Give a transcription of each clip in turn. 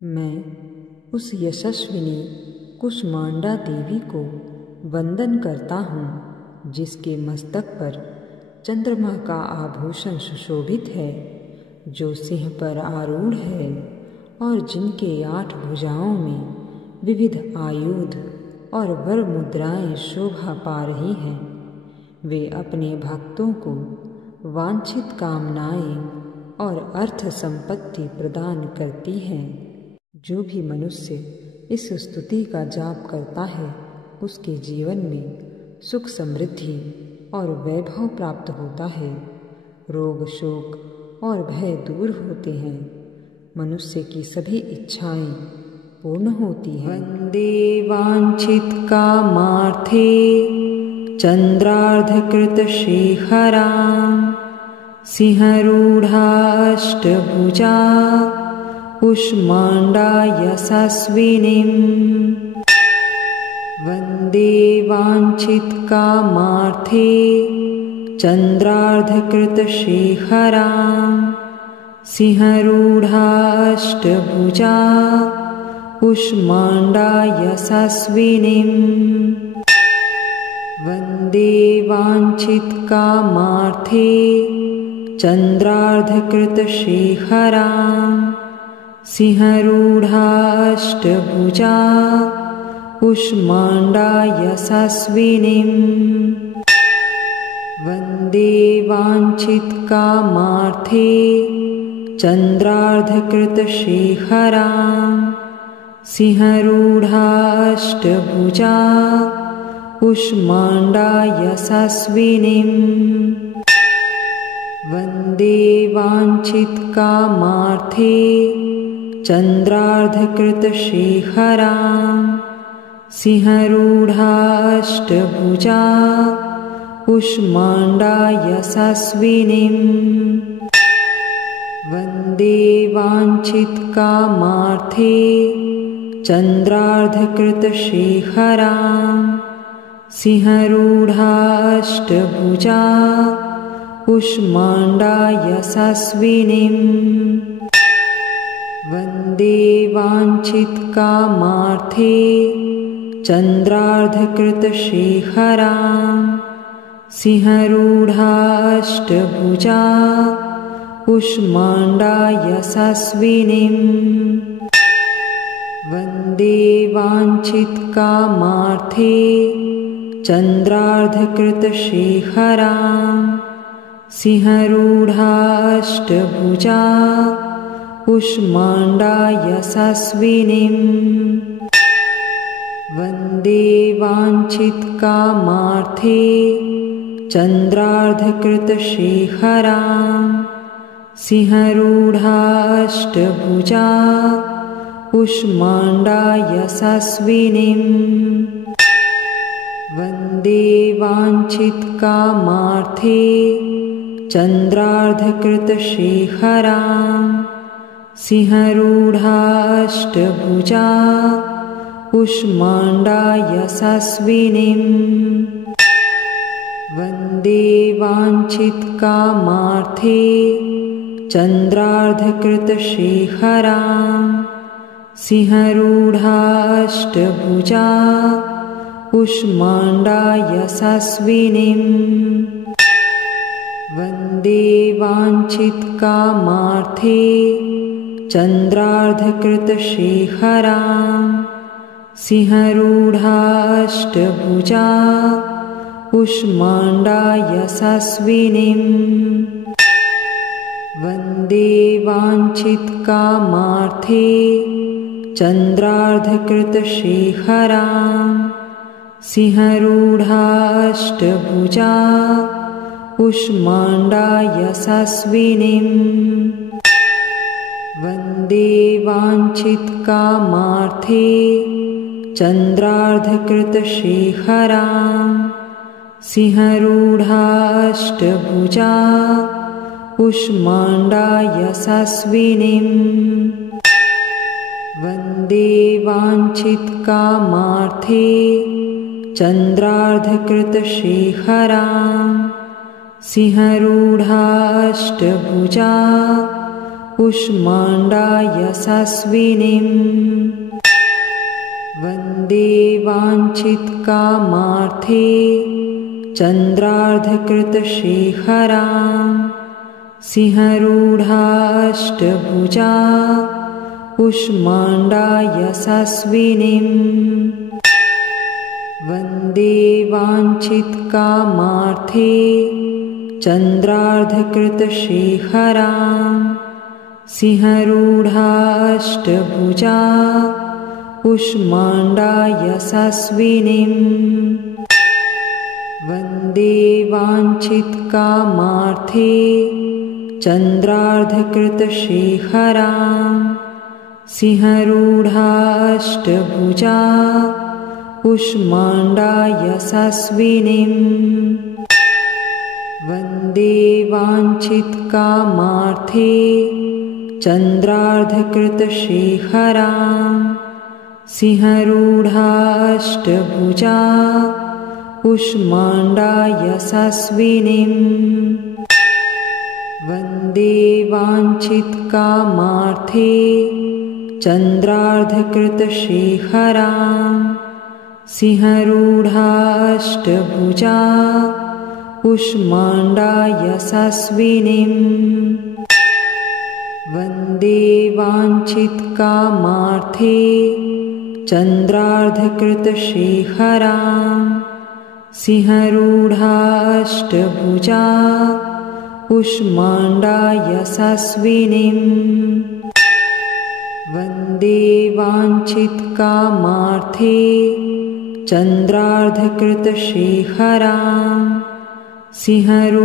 मैं उस यशस्विनी कुष्मांडा देवी को वंदन करता हूँ जिसके मस्तक पर चंद्रमा का आभूषण सुशोभित है, जो सिंह पर आरूढ़ है और जिनके 8 भुजाओं में विविध आयुध और वर मुद्राएं शोभा पा रही हैं। वे अपने भक्तों को वांछित कामनाएं और अर्थ संपत्ति प्रदान करती हैं। जो भी मनुष्य इस स्तुति का जाप करता है उसके जीवन में सुख समृद्धि और वैभव प्राप्त होता है। रोग शोक और भय दूर होते हैं। मनुष्य की सभी इच्छाएं पूर्ण होती हैं। वंदे वांछित कामार्थे चंद्रार्धकृत शेखरां सिंहरूढ़ाष्टभुजा कुष्मांडा यशस्विनीं। वंदे वांछित कामार्थे चंद्रार्धकृत शेखरां सिंहरूढ़ाष्टभुजा कुष्मांडा यशस्विनीं। वंदे वांछित कामार्थे चंद्रार्धकृत शेखरां सिंहरूढ़ाष्टभुजा कुष्मांडा यशस्विनीं। वंदे वांछित कामार्थे चंद्रार्धकृत शेखरां सिंहरूढ़ाष्टभुजा कुष्मांडा यशस्विनीं। वंदे वांछित कामार्थे चंद्रार्धकृत शेखरां सिंहरूढ़ाष्टभुजा कुष्मांडा यशस्विनीं। वंदे वांछित कामार्थे चंद्रार्धकृत शेखरां सिंहरूढ़ाष्टभुजा कुष्मांडा यशस्विनीं। वंदे वांछित कामार्थे चंद्रार्धकृत शेखरां सिंहरूढ़ाष्टभुजा कुष्मांडा यशस्विनीं। वंदे वांछित कामार्थे चंद्रार्धकृत शेखरां सिंहरूढ़ाष्टभुजा कुष्मांडा यशस्विनीं। वंदे वांछित कामार्थे चंद्रार्धकृत शेखरां सिंहरूढ़ाष्टभुजा कुष्मांडा यशस्विनीं। वंदे वांछित कामार्थे चंद्रार्धकृत शेखरां सिंहरूढ़ाष्टभुजा कुष्मांडा यशस्विनीं। वंदे वांछित कामार्थे चंद्रार्धकृत शेखरां सिंहरूढ़ाष्टभुजा कुष्मांडा यशस्विनीं। वंदे वांछित कामार्थे चंद्रार्धकृत शेखरां सिंहरूढ़ाष्टभुजा कुष्मांडा यशस्विनीं। वंदे वांछित कामार्थे चंद्रार्धकृत शेखरां सिंहरूढ़ाष्टभुजा कुष्मांडा यशस्विनीं। वंदे वांछित कामार्थे चंद्रार्धकृत शेखरां सिंहरूढ़ाष्टभुजा कुष्मांडा यशस्विनीं। वंदे वांछित कामार्थे चंद्रार्धकृत शेखरां सिंहरूढ़ाष्टभुजा कुष्माण्डा यशस्विनीं वन्दे वाञ्छितकामार्थे चन्द्रार्धकृतशेखरां सिंहरूढाष्टभुजा कुष्माण्डा यशस्विनीं वन्दे वाञ्छितकामार्थे चन्द्रार्धकृतशेखरां सिंहरूढाष्टभुजा कुष्माण्डा यशस्विनीं वन्दे वाञ्छितकामार्थे चन्द्रार्धकृतशेखरां सिंहरूढाष्टभुजा कुष्माण्डा यशस्विनीं वन्दे वाञ्छितकामार्थे चन्द्रार्धकृतशेखरां सिंहरूढाष्टभुजा कुष्माण्डा यशस्विनीं वन्दे वाञ्छितकामार्थे चन्द्रार्धकृतशेखरां सिंहरूढाष्टभुजा कुष्माण्डा यशस्विनीं वन्दे वाञ्छितकामार्थे चन्द्रार्धकृतशेखरां सिंहरूढाष्टभुजा कुष्माण्डा यशस्विनीं वन्दे वाञ्छितकामार्थे चन्द्रार्धकृतशेखरां सिंहरूढाष्टभुजा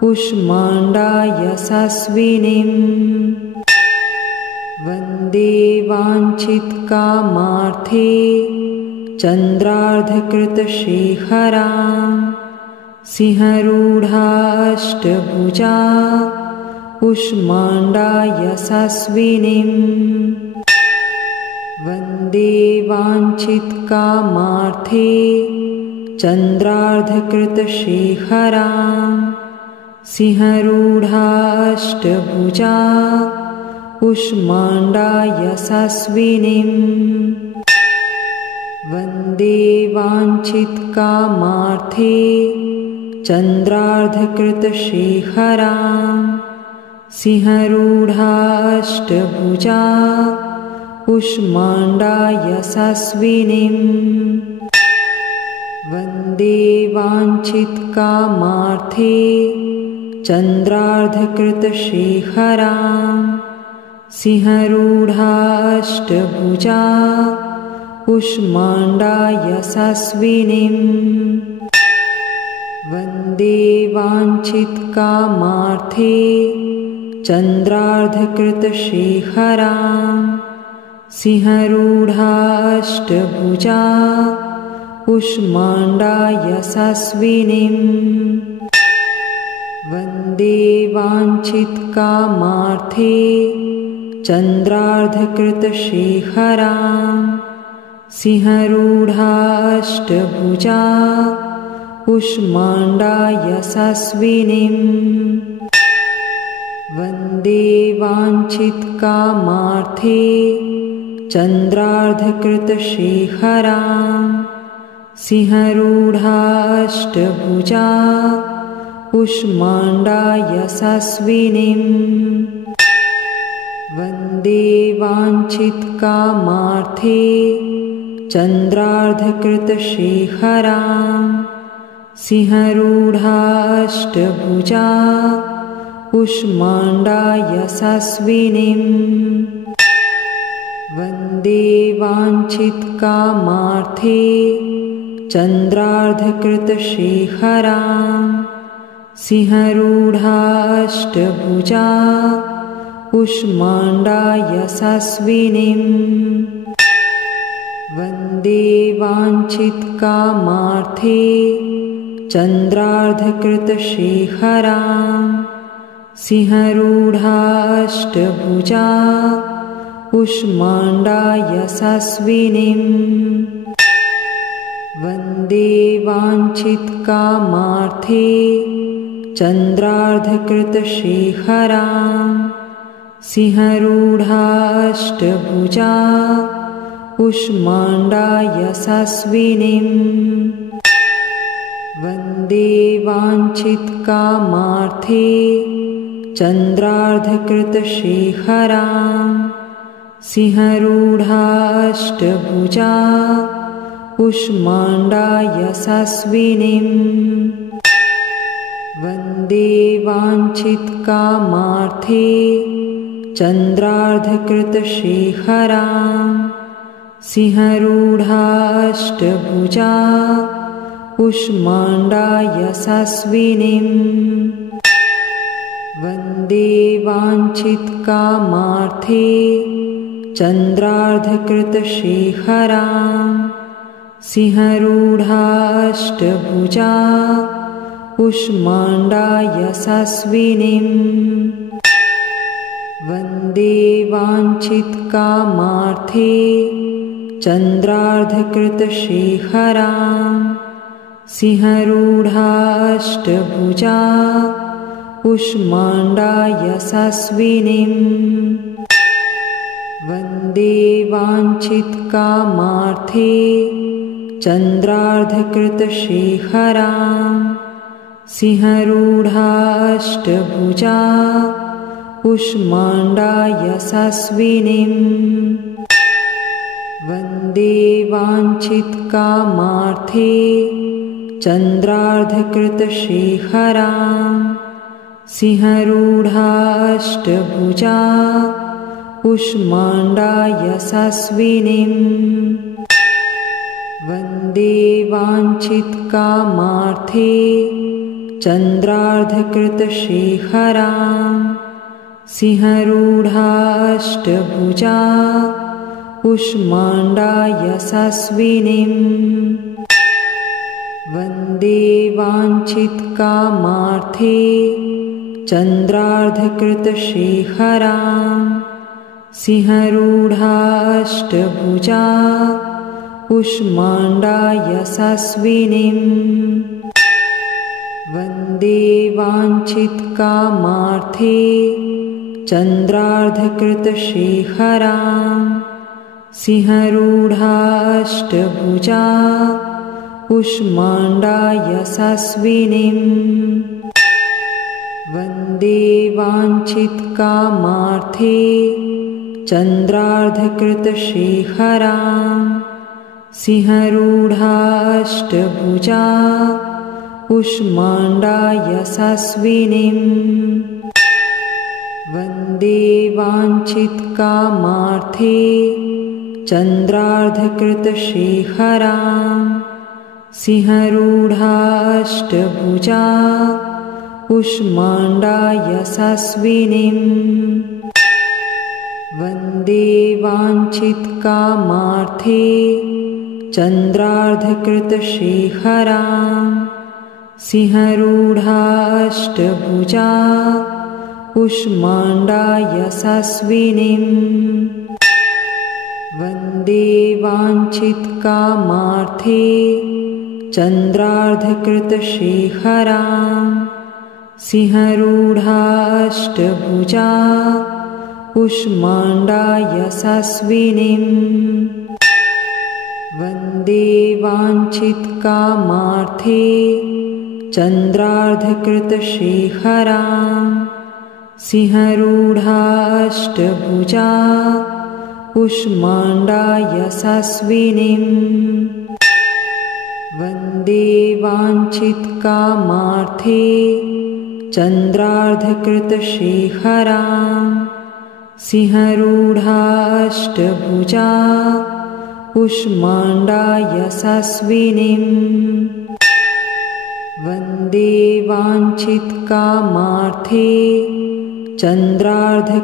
कुष्माण्डा यशस्विनीं वन्दे वाञ्छितकामार्थे चन्द्रार्धकृतशेखरां सिंहरूढाष्टभुजा कुष्माण्डा यशस्विनीं वन्दे वाञ्छितकामार्थे चन्द्रार्धकृतशेखरां सिंहरूढाष्टभुजा कुष्माण्डा यशस्विनीं वन्दे वाञ्छितकामार्थे चन्द्रार्धकृतशेखरां सिंहरूढाष्टभुजा कुष्माण्डा यशस्विनीं वन्दे वाञ्छितकामार्थे चन्द्रार्धकृतशेखरां सिंहरूढाष्टभुजा कुष्माण्डा यशस्विनीं वन्दे वाञ्छितकामार्थे चन्द्रार्धकृतशेखरां सिंहरूढाष्टभुजा कुष्माण्डा यशस्विनीं वन्दे वाञ्छितकामार्थे चन्द्रार्धकृतशेखरां सिंहरूढाष्टभुजा कुष्माण्डा यशस्विनीं वन्दे वाञ्छितकामार्थे चन्द्रार्धकृतशेखरां सिंहरूढाष्टभुजा कुष्माण्डा यशस्विनीं वन्दे वाञ्छितकामार्थे चन्द्रार्धकृतशेखरां सिंहरूढाष्टभुजा कुष्माण्डा यशस्विनीं वन्दे वाञ्छितकामार्थे चन्द्रार्धकृतशेखरां सिंहरूढाष्टभुजा कुष्माण्डा यशस्विनीं वन्दे वाञ्छितकामार्थे चन्द्रार्धकृतशेखरां सिंहरूढाष्टभुजा कुष्माण्डा यशस्विनीं वन्दे वाञ्छितकामार्थे चन्द्रार्धकृतशेखरां सिंहरूढाष्टभुजा कूष्माण्डा यशस्विनीं वन्दे वाञ्छितकामार्थे चन्द्रार्धकृतशेखरां सिंहरूढाष्टभुजा कूष्माण्डा यशस्विनीं वन्दे वाञ्छितकामार्थे चन्द्रार्धकृतशेखरां सिंहरूढाष्टभुजा कूष्माण्डा यशस्विनीं वन्दे वाञ्छितकामार्थे चन्द्रार्धकृतशेखरां सिंहरूढाष्टभुजा कूष्माण्डा यशस्विनीं वन्दे वाञ्छितकामार्थे चन्द्रार्धकृतशेखरां सिंहरूढाष्टभुजा कूष्माण्डा यशस्विनीं वन्दे वाञ्छितकामार्थे चन्द्रार्धकृतशेखरां सिंहरूढाष्टभुजा कूष्माण्डा यशस्विनीं वन्दे वाञ्छितकामार्थे चन्द्रार्धकृतशेखरां सिंहरूढाष्टभुजा कूष्माण्डा यशस्विनीं वन्दे वाञ्छितकामार्थे चन्द्रार्धकृतशेखरां सिंहरूढाष्टभुजा कूष्माण्डा यशस्विनीं वन्दे वाञ्छितकामार्थे चन्द्रार्धकृतशेखरां सिंहरूढाष्टभुजा कूष्माण्डा यशस्विनीं वन्दे वाञ्छितकामार्थे चन्द्रार्धकृतशेखरां सिंहरूढाष्टभुजा कूष्माण्डा यशस्विनीं वन्दे वाञ्छितकामार्थे चन्द्रार्धकृतशेखरां सिंहरूढाष्टभुजा कूष्माण्डा यशस्विनीं वन्दे वाञ्छितकामार्थे चन्द्रार्धकृतशेखरां सिंहरूढाष्टभुजा कूष्माण्डा यशस्विनीं वन्दे वाञ्छितकामार्थे चन्द्रार्धकृतशेखरां सिंहरूढाष्टभुजा कूष्माण्डा यशस्विनीं वन्दे वाञ्छितकामार्थे चन्द्रार्धकृतशेखरां सिंहरूढाष्टभुजा कूष्माण्डा यशस्विनीं वन्दे वाञ्छितकामार्थे चन्द्रार्धकृतशेखरां सिंहरूढाष्टभुजा कूष्माण्डा यशस्विनीं वन्दे वाञ्छितकामार्थे चन्द्रार्धकृतशेखरां सिंहरूढाष्टभुजा कूष्माण्डा यशस्विनीं वन्दे वाञ्छितकामार्थे चन्द्रार्धकृतशेखरां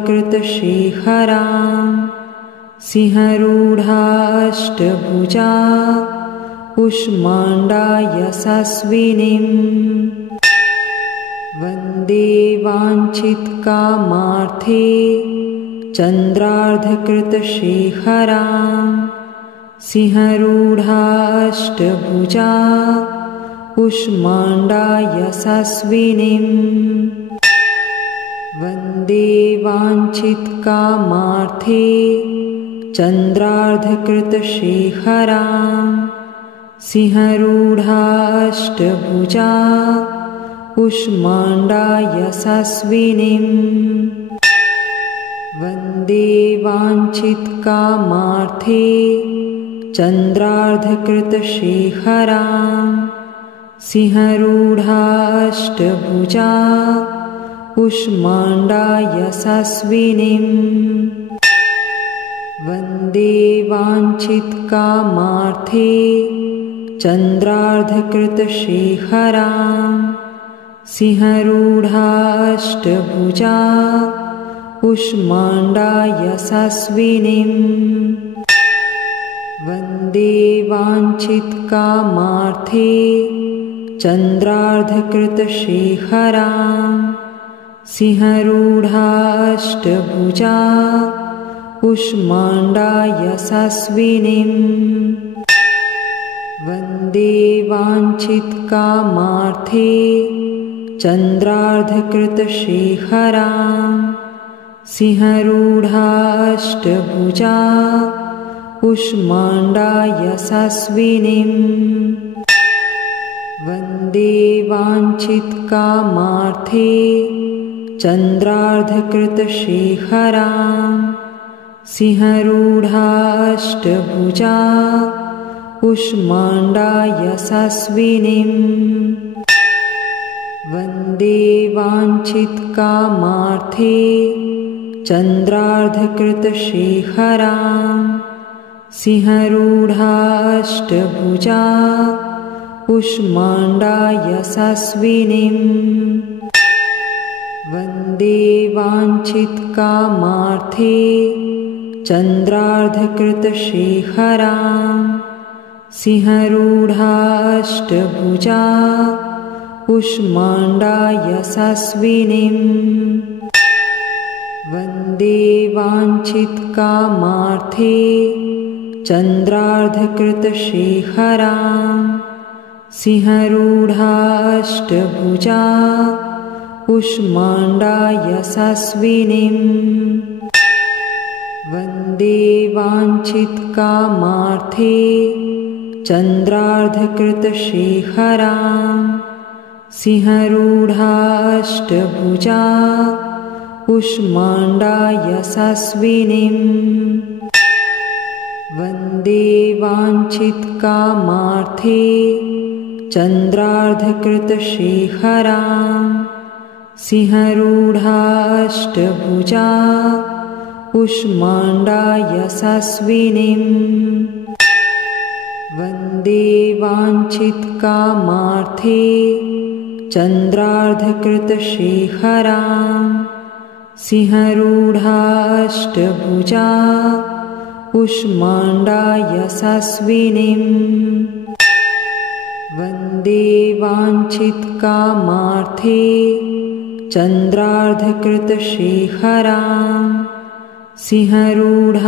सिंहरूढाष्टभुजा कूष्माण्डा यशस्विनीं वन्दे वाञ्छितकामार्थे चन्द्रार्धकृतशेखरां सिंहरूढाष्टभुजा कुष्माण्डा यशस्विनीं वन्दे वाञ्छितकामार्थे चन्द्रार्धकृतशेखरां सिंहरूढाष्टभुजा कुष्माण्डा यशस्विनीं वन्दे वाञ्छितकामार्थे चन्द्रार्धकृतशेखरां सिंहरूढाष्टभुजा कुष्माण्डा यशस्विनीं वन्दे वाञ्छितकामार्थे चन्द्रार्धकृतशेखरां सिंहरूढाष्टभुजा कुष्माण्डा यशस्विनीं वन्दे वाञ्छितकामार्थे चन्द्रार्धकृतशेखरां सिंहरूढाष्टभुजा कुष्माण्डा यशस्विनीं वन्दे वाञ्छितकामार्थे चन्द्रार्धकृतशेखरां सिंहरूढाष्टभुजा कुष्माण्डा यशस्विनीं वन्दे वाञ्छितकामार्थे चन्द्रार्धकृतशेखरां सिंहरूढाष्टभुजा कुष्माण्डा यशस्विनीं वन्दे वाञ्छितकामार्थे चन्द्रार्धकृतशेखरां सिंहरूढाष्टभुजा कुष्माण्डा यशस्विनीं वन्दे वाञ्छितकामार्थे चन्द्रार्धकृतशेखरां सिंहरूढाष्टभुजा कुष्माण्डा यशस्विनीं वन्दे वाञ्छितकामार्थे चन्द्रार्धकृतशेखरां सिंहरूढाष्टभुजा कुष्माण्डा यशस्विनीं वन्दे वाञ्छितकामार्थे चन्द्रार्धकृतशेखरां सिंहरूढाष्टभुजा कुष्माण्डा यशस्विनीं वन्दे वाञ्छितकामार्थे चन्द्रार्धकृतशेखरां सिंहरूढाष्टभुजा कुष्माण्डा यशस्विनीं वन्दे वाञ्छितकामार्थे चन्द्रार्धकृतशेखरां सिंहरूढाष्टभुजा कुष्माण्डा यशस्विनीं वन्दे वाञ्छितकामार्थे चन्द्रार्धकृतशेखरां सिंहरूढाष्टभुजा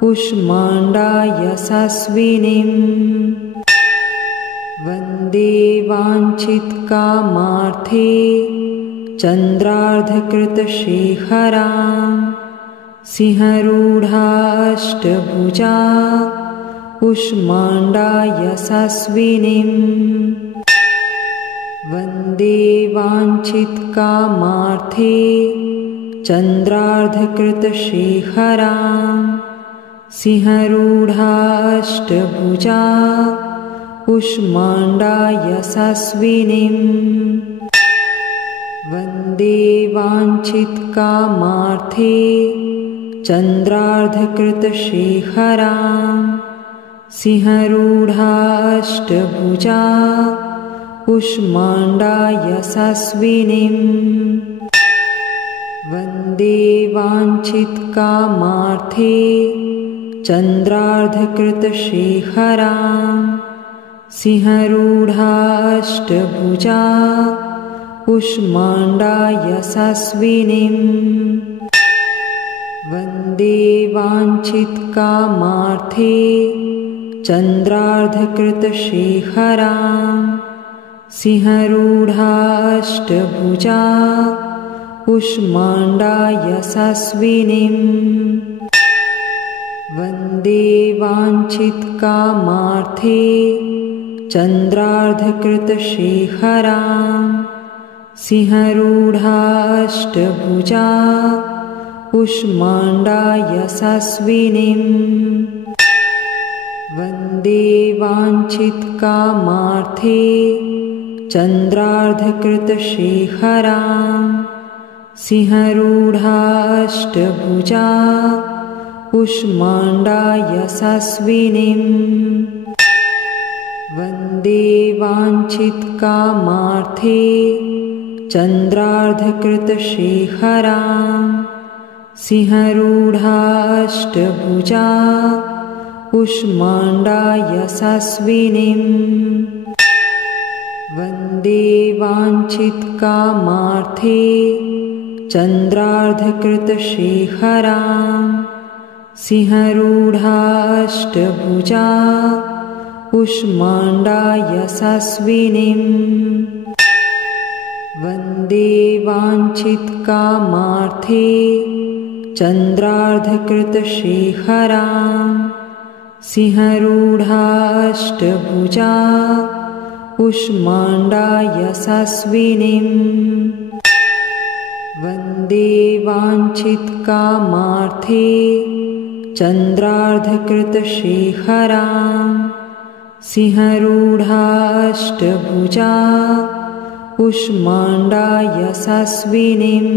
कुष्माण्डा यशस्विनीं वन्दे वाञ्छितकामार्थे चन्द्रार्धकृतशेखरां सिंहरूढाष्टभुजा कुष्माण्डा यशस्विनीं वन्दे वाञ्छितकामार्थे चन्द्रार्धकृतशेखरां सिंहरूढाष्टभुजा कुष्माण्डा यशस्विनीं वन्दे वाञ्छितकामार्थे चन्द्रार्धकृतशेखरां सिंहरूढाष्टभुजा कुष्माण्डा यशस्विनीं वन्दे वाञ्छितकामार्थे चन्द्रार्धकृतशेखरां सिंहरूढाष्टभुजा कुष्माण्डा यशस्विनीं वन्दे वाञ्छितकामार्थे चन्द्रार्धकृतशेखरां सिंहरूढाष्टभुजा कूष्माण्डा यशस्विनीं वन्दे वाञ्छितकामार्थे चन्द्रार्धकृतशेखरां सिंहरूढाष्टभुजा कूष्माण्डा यशस्विनीं वन्दे वाञ्छितकामार्थे चन्द्रार्धकृतशेखरां सिंहरूढाष्टभुजा कूष्माण्डा यशस्विनीं वन्दे वाञ्छितकामार्थे चन्द्रार्धकृतशेखरां सिंहरूढाष्टभुजा कूष्माण्डा यशस्विनीं वन्दे वाञ्छितकामार्थे चन्द्रार्धकृतशेखरां सिंहरूढाष्टभुजा कूष्माण्डा यशस्विनीं वन्दे वाञ्छितकामार्थे चन्द्रार्धकृतशेखरां सिंहरूढाष्टभुजा कूष्माण्डा यशस्विनीं वन्दे वाञ्छितकामार्थे चन्द्रार्धकृतशेखरां सिंहरूढाष्टभुजा कूष्माण्डा यशस्विनीं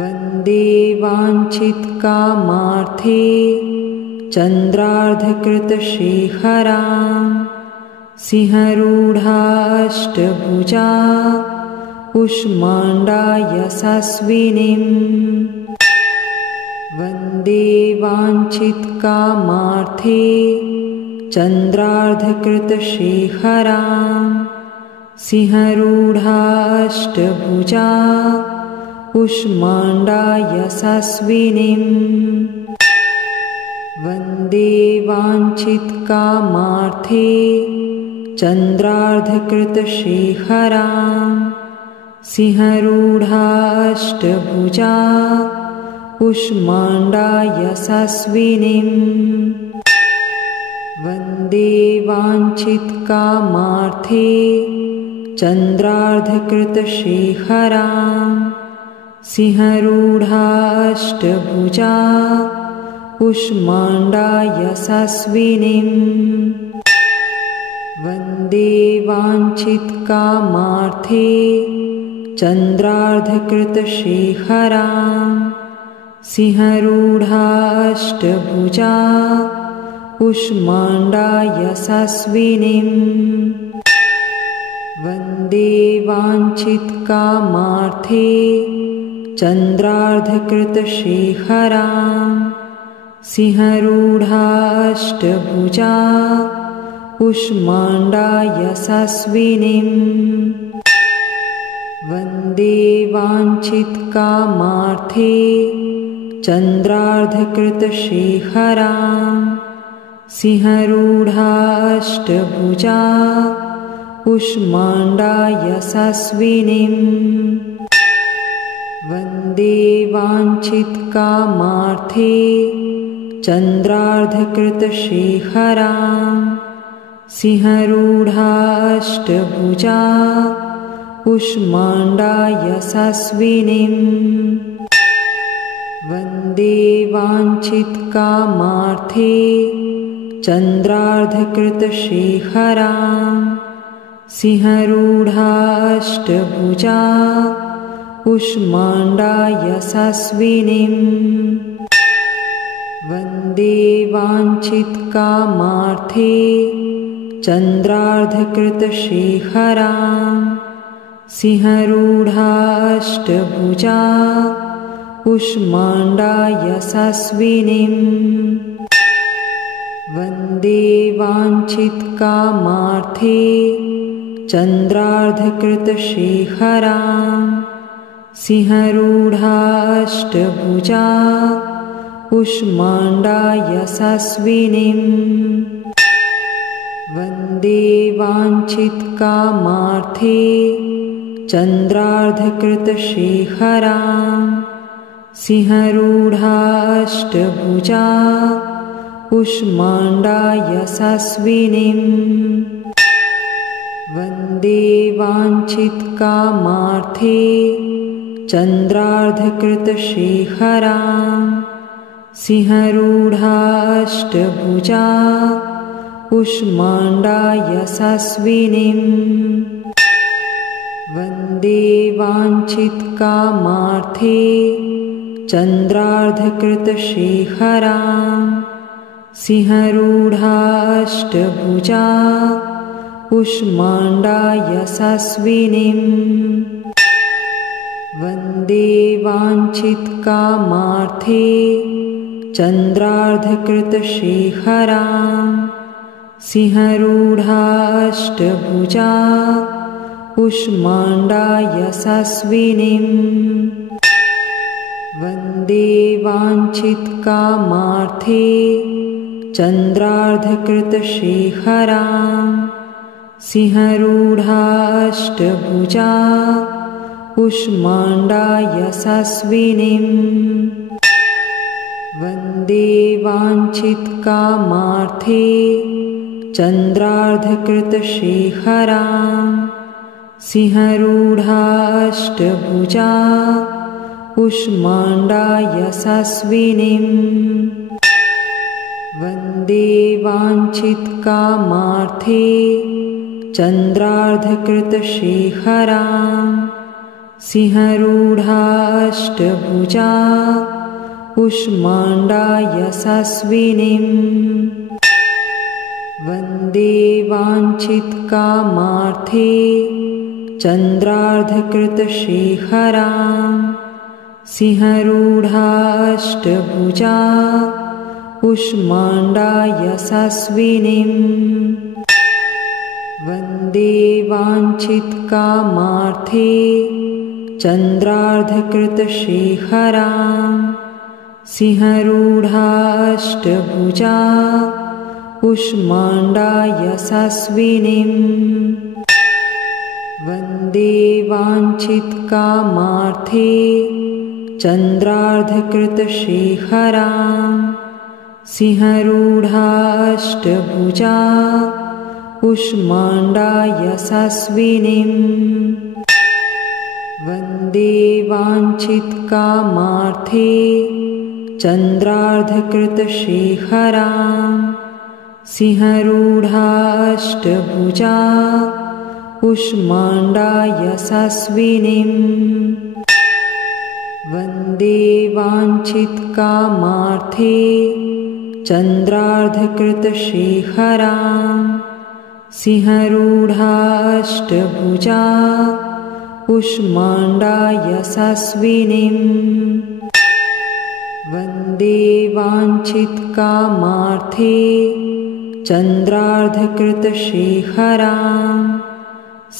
वन्दे वाञ्छितकामार्थे चन्द्रार्धकृतशेखरां सिंहरूढाष्टभुजा कूष्माण्डा यशस्विनीं वन्दे वाञ्छितकामार्थे चन्द्रार्धकृतशेखरां सिंहरूढाष्टभुजा कूष्माण्डा यशस्विनीं वन्दे वाञ्छितकामार्थे चन्द्रार्धकृतशेखरां सिंहरूढाष्टभुजा कूष्माण्डा यशस्विनीं वन्दे वाञ्छितकामार्थे चन्द्रार्धकृतशेखरां सिंहरूढाष्टभुजा कूष्माण्डा यशस्विनीं वन्दे वाञ्छितकामार्थे चन्द्रार्धकृतशेखरां सिंहरूढाष्टभुजा कूष्माण्डा यशस्विनीं वन्दे वाञ्छितकामार्थे चन्द्रार्धकृतशेखरां सिंहरूढाष्टभुजा कूष्माण्डा यशस्विनीं वन्दे वाञ्छितकामार्थे चन्द्रार्धकृतशेखरां सिंहरूढाष्टभुजा कूष्माण्डा यशस्विनीं वन्दे वाञ्छितकामार्थे चन्द्रार्धकृतशेखरां सिंहरूढाष्टभुजा कूष्माण्डा यशस्विनीं वन्दे वाञ्छितकामार्थे चन्द्रार्धकृतशेखरां सिंहरूढाष्टभुजा कूष्माण्डा यशस्विनीं वन्दे वाञ्छितकामार्थे चन्द्रार्धकृतशेखरां सिंहरूढाष्टभुजा कूष्माण्डा यशस्विनीं वन्दे वाञ्छितकामार्थे चन्द्रार्धकृतशेखरां सिंहरूढाष्टभुजा कुष्माण्डा यशस्विनीं वन्दे वाञ्छितकामार्थे चन्द्रार्धकृतशेखरां सिंहरूढाष्टभुजा कुष्माण्डा यशस्विनीं वन्दे वाञ्छितकामार्थे चन्द्रार्धकृतशेखरां सिंहरूढाष्टभुजा कुष्माण्डा यशस्विनीं वन्दे वाञ्छितकामार्थे चन्द्रार्धकृतशेखरां सिंहरूढाष्टभुजा कुष्माण्डा यशस्विनीं वन्दे वाञ्छितकामार्थे चन्द्रार्धकृतशेखरां सिंहरूढाष्टभुजा कुष्माण्डा यशस्विनीं वन्दे वाञ्छितकामार्थे चन्द्रार्धकृतशेखरां सिंहरूढाष्टभुजा कुष्माण्डा यशस्विनीं वन्दे वाञ्छितकामार्थे चन्द्रार्धकृतशेखरां सिंहरूढाष्टभुजा कुष्माण्डा यशस्विनीं वन्दे वाञ्छितकामार्थे चन्द्रार्धकृतशेखरां सिंहरूढाष्टभुजा कुष्माण्डा यशस्विनीं वन्दे वाञ्छितकामार्थे चन्द्रार्धकृतशेखरां सिंहरूढाष्टभुजा कुष्माण्डा यशस्विनीं वन्दे वाञ्छितकामार्थे चन्द्रार्धकृतशेखरां सिंहरूढाष्टभुजा कुष्माण्डा यशस्विनीं वन्दे वाञ्छितकामार्थे चन्द्रार्धकृतशेखरां सिंहरूढाष्टभुजा कुष्माण्डा यशस्विनीं वन्दे वाञ्छितकामार्थे चन्द्रार्धकृतशेखरां सिंहरूढाष्टभुजा कुष्माण्डा यशस्विनीं वन्दे वाञ्छितकामार्थे चन्द्रार्धकृतशेखरां सिंहरूढाष्टभुजा कुष्माण्डा यशस्विनीं वन्दे वाञ्छितकामार्थे चन्द्रार्धकृतशेखरां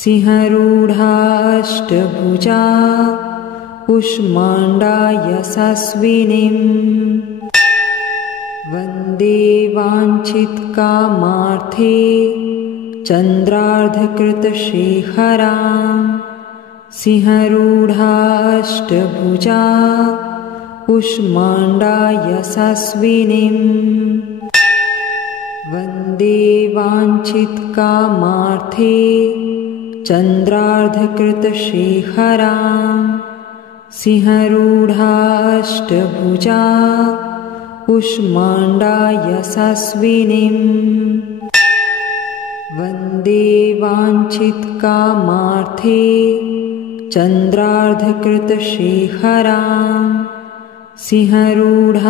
सिंहरूढाष्टभुजा कुष्माण्डा यशस्विनीं वन्दे वाञ्छितकामार्थे चन्द्रार्धकृतशेखरां सिंहरूढाष्टभुजा कुष्माण्डा यशस्विनीं वन्दे वाञ्छितकामार्थे चन्द्रार्धकृतशेखरां सिंहरूढाष्टभुजा कुष्माण्डा यशस्विनीं वन्दे वाञ्छितकामार्थे चन्द्रार्धकृतशेखरां सिंहरूढाष्टभुजा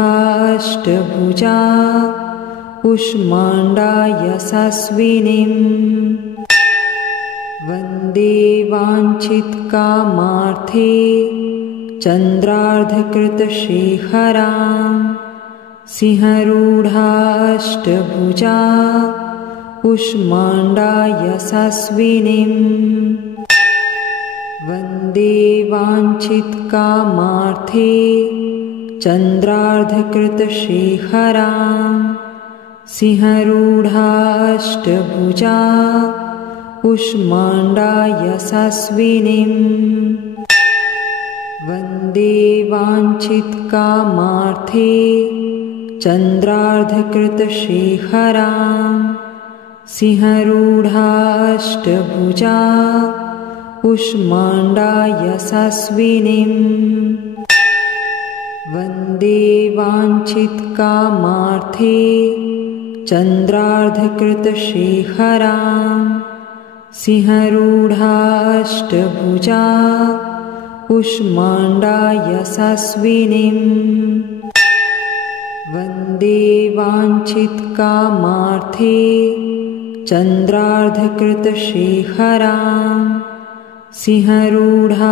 कुष्माण्डा यशस्विनीं वन्दे वाञ्छितकामार्थे चन्द्रार्धकृतशेखरां सिंहरूढाष्टभुजा कुष्माण्डा यशस्विनीं वन्दे वाञ्छितकामार्थे चन्द्रार्धकृतशेखरां सिंहरूढाष्टभुजा कूष्माण्डा यशस्विनीं वन्दे वाञ्छितकामार्थे चन्द्रार्धकृतशेखरां सिंहरूढाष्टभुजा कूष्माण्डा यशस्विनीं वन्दे वाञ्छितकामार्थे चन्द्रार्धकृतशेखरां सिंहरूढाष्टभुजा कूष्माण्डा यशस्विनीं वन्दे वाञ्छितकामार्थे चन्द्रार्धकृतशेखरां सिंहरूढाष्टभुजा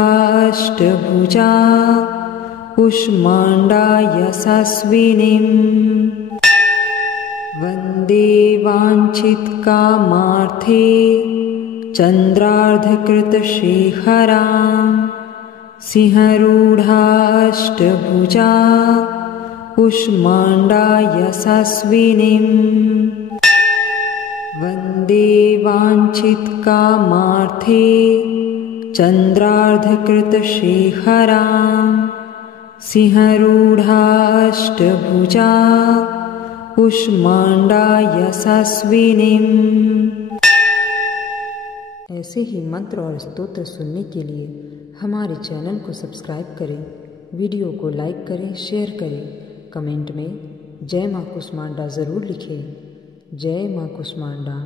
कूष्माण्डा यशस्विनीं वन्दे वाञ्छितकामार्थे चन्द्रार्धकृतशेखरां सिंहरूढाष्टभुजा कूष्माण्डा यशस्विनीं वन्दे वाञ्छितकामार्थे चन्द्रार्धकृतशेखरां सिंहरूढाष्टभुजा कूष्माण्डा यशस्विनीं। ऐसे ही मंत्र और स्तोत्र सुनने के लिए हमारे चैनल को सब्सक्राइब करें, वीडियो को लाइक करें, शेयर करें, कमेंट में जय माँ कुष्मांडा ज़रूर लिखें। जय माँ कुष्मांडा।